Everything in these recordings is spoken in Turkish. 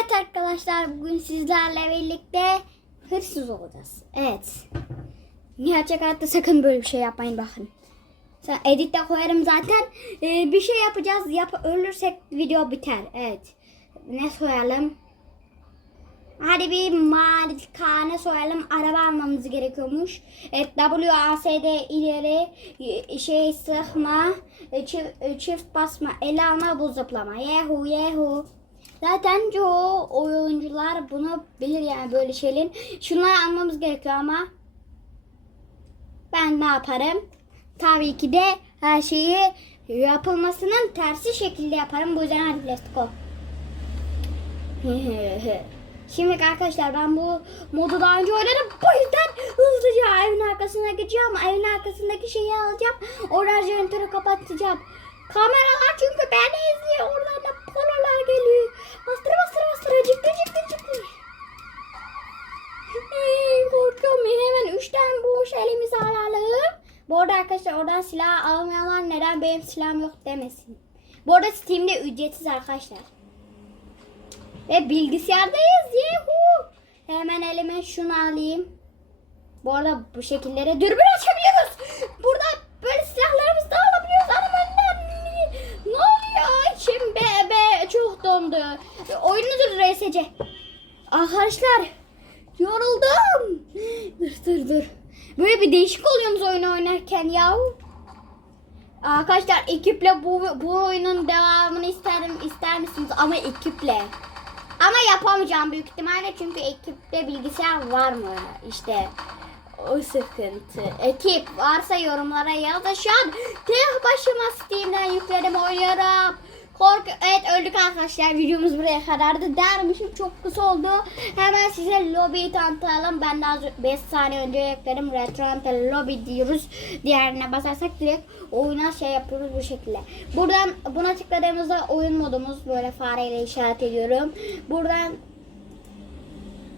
Evet arkadaşlar bugün sizlerle birlikte hırsız olacağız. Evet. Gerçek hayatta sakın böyle bir şey yapmayın bakın. Sen editte koyarım zaten. Ee, bir şey yapacağız. Yap ölürsek video biter. Evet. Ne soyalım? Hadi bir malikane soyalım. Araba almamız gerekiyormuş. Evet WASD ileri şey sıkma e, çift, e, çift basma ele alma bu zıplama. Yehu yehu. Zaten çoğu oyuncular bunu bilir yani böyle şeylerin. Şunları almamız gerekiyor ama ben ne yaparım? Tabii ki de her şeyi yapılmasının tersi şekilde yaparım. Bu yüzden hadi let's go. Şimdi arkadaşlar ben bu modu daha önce oynadım. Bu yüzden hızlıca evin arkasına geçeceğim. Evin arkasındaki şeyi alacağım. Oradan jeneratörü kapatacağım. Kameralar çünkü beni izliyor. Oradan da pololar geliyor. Bastır bastır bastır. Acıktı acıktı acıktı. Ee, Korkuyorum. Hemen üç tane boş elimizi alalım. Bu arada arkadaşlar oradan silah almayanlar neden benim silahım yok demesin. Bu arada Steam'de ücretsiz arkadaşlar. Ve bilgisayardayız. Yuhu. Hemen elime şunu alayım. Bu arada bu şekillere dürbün açabiliyoruz. Çok dondu. Oyunudur RSC. Arkadaşlar yoruldum. Dur dur dur. Böyle bir değişik oluyorsunuz oyunu oynarken ya. Arkadaşlar ekiple bu, bu oyunun devamını isterim ister misiniz? Ama ekiple. Ama yapamayacağım büyük ihtimalle çünkü ekipte bilgisayar var mı? İşte o sıkıntı. Ekip varsa yorumlara yazın. Şu an tek başıma Steam'den yükledim oynuyorum. Korku evet öldük arkadaşlar. Videomuz buraya kadardı dermişim. Çok kısa oldu. Hemen size lobiyi tanıtalım. Ben daha 5 saniye önce ekledim. Retrante lobby diyoruz. Diğerine basarsak direkt oyuna şey yapıyoruz bu şekilde. Buradan buna tıkladığımızda oyun modumuz böyle fareyle işaret ediyorum. Buradan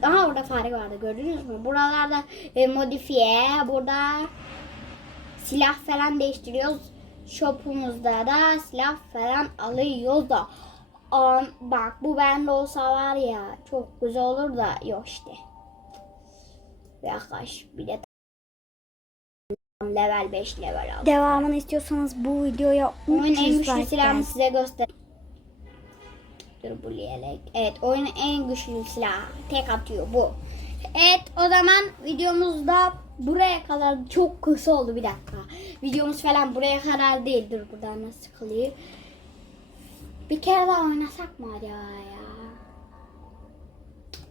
Aha orada fare vardı gördünüz mü? Buralarda e, modifiye, burada silah falan değiştiriyoruz. Shop'umuzda da silah falan alıyoruz da. Am, bak bu bende olsa var ya çok güzel olur da yok işte. Yaklaş bir de level 5 level aldım. Devamını istiyorsanız bu videoya Oyunun en 300 güçlü gelsin. size göster. Dur bu yelek. Evet oyunun en güçlü silahı. Tek atıyor bu. Evet o zaman videomuzda buraya kadar çok kısa oldu bir dakika. Videomuz falan buraya kadar değil. Dur buradan nasıl kalıyor. Bir kere daha oynasak mı acaba ya?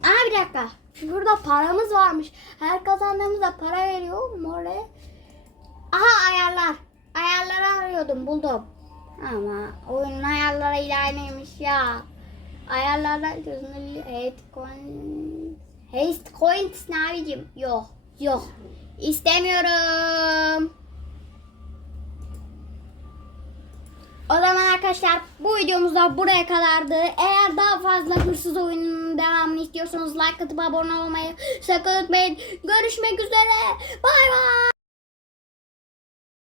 Aa bir dakika. Şurada paramız varmış. Her kazandığımızda para veriyor oraya? Aha ayarlar. Ayarları arıyordum buldum. Ama oyunun ayarları ilerlemiş ya. Ayarlardan çözünürlüğü haste coins. Haste coins ne abicim? Yok. Yok. İstemiyorum. O zaman arkadaşlar bu videomuz da buraya kadardı. Eğer daha fazla hırsız oyununun devamını istiyorsanız like atıp abone olmayı sakın unutmayın. Görüşmek üzere. Bay bay.